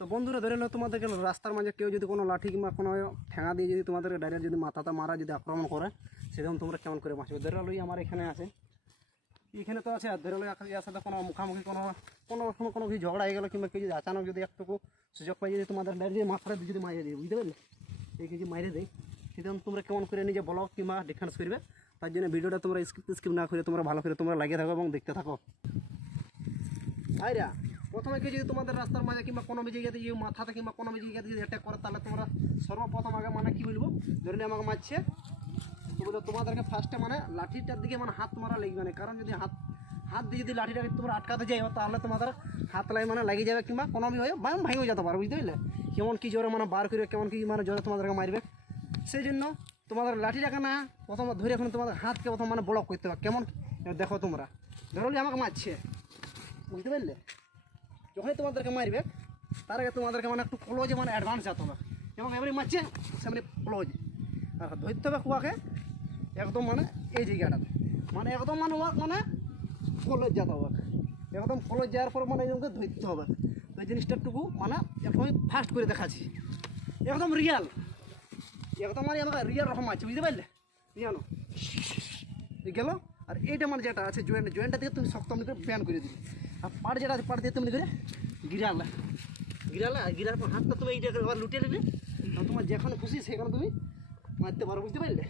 তো বন্ধুরা ধরে নাও তোমাদেরকে রাস্তার মাঝে কেউ যদি কোনো লাঠি কিংবা কোনো ঠেঙা দিয়ে যদি তোমাদেরকে ডাইরেক্ট যদি মাথাটা মারা যদি আক্রমণ করে সেরকম তোমরা কেমন করে বাঁচবে। ধরে লই আমার এখানে আছে, এখানে তো আছে, আর ধরে লই এর সাথে কোনো মুখামুখি কোনো সময় কোনো কিছু ঝগড়া হয়ে গেলো কিংবা কেউ যদি আচানক যদি একটুকু সুযোগ পাই যদি তোমাদের ডাইরেক্ট মাথাটা যদি মারিয়ে দিই, বুঝতে পারলে, এই কিছু মারিয়ে দেয় সেরকম তোমরা কেমন করে নিজে ব্লক কিংবা ডিফেন্স করবে। তার জন্য ভিডিওটা তোমরা স্কিপ না করে তোমরা ভালো করে তোমরা লাগিয়ে থাকো এবং দেখতে থাকো। আইরা প্রথমে কেউ যদি তোমাদের রাস্তার মাঝে কিংবা কোনো জায়গাতে যদি মাথাতে কিংবা কোনো জায়গাতে যদি অ্যাটাক করে তাহলে তোমরা সর্বপ্রথম আগে মানে কী বলবো, ধরে নিয়ে আমাকে মারছে তো বলে তোমাদেরকে ফার্স্টে মানে লাঠিটার দিকে মানে হাত মারা লাগবে না, কারণ যদি হাত দিয়ে যদি লাঠিটাকে তোমরা আটকাতে যাই তাহলে তোমাদের হাত লাই মানে লাগিয়ে যাবে কিংবা কোনো হয়ে ভাঙেও যেতে পারো, বুঝতে পারলে, কেমন কী জোরে মানে বার করবে, কেমন কী মানে জোরে তোমাদেরকে মারবে। সেই জন্য তোমাদের লাঠিটাকে না প্রথম ধরে এখন তোমাদের হাতকে প্রথম মানে ব্লক করতে হবে। কেমন দেখো তোমরা ধরলি আমাকে মারছে, বুঝতে পারলে, যখনই তোমাদেরকে মারবে তার আগে তোমাদেরকে মানে একটু ক্লোজে মানে অ্যাডভান্স যেতে হবে এবং এমনি মারছে সেমনি ক্লোজ, আর ধরতে হবে কুয়াকে একদম মানে এই জায়গাটাতে মানে একদম মানে মানে ক্লোজ যেতে হবে, একদম ক্লোজ যাওয়ার পর মানে এরকম ধরতে হবে। তো এই জিনিসটাটুকু মানে একদম ফাস্ট করে দেখাচ্ছি, একদম রিয়াল, একদম মানে আমাকে রিয়াল রকম আছে, বুঝতে পারলে, জানো গেল। আর এইটা মানে যেটা আছে জয়েন্টটা দিয়ে তুমি শক্ত করে ব্যান করে দিবে, আর পাড় যেটা আছে পাড় দিয়ে তুমি করে গিরার পর হাতটা তুমি এইটা আবার লুটে নিলে, তোমার যেখানে খুশি সেখানে তুমি মারতে পারো, বুঝতে পারলে।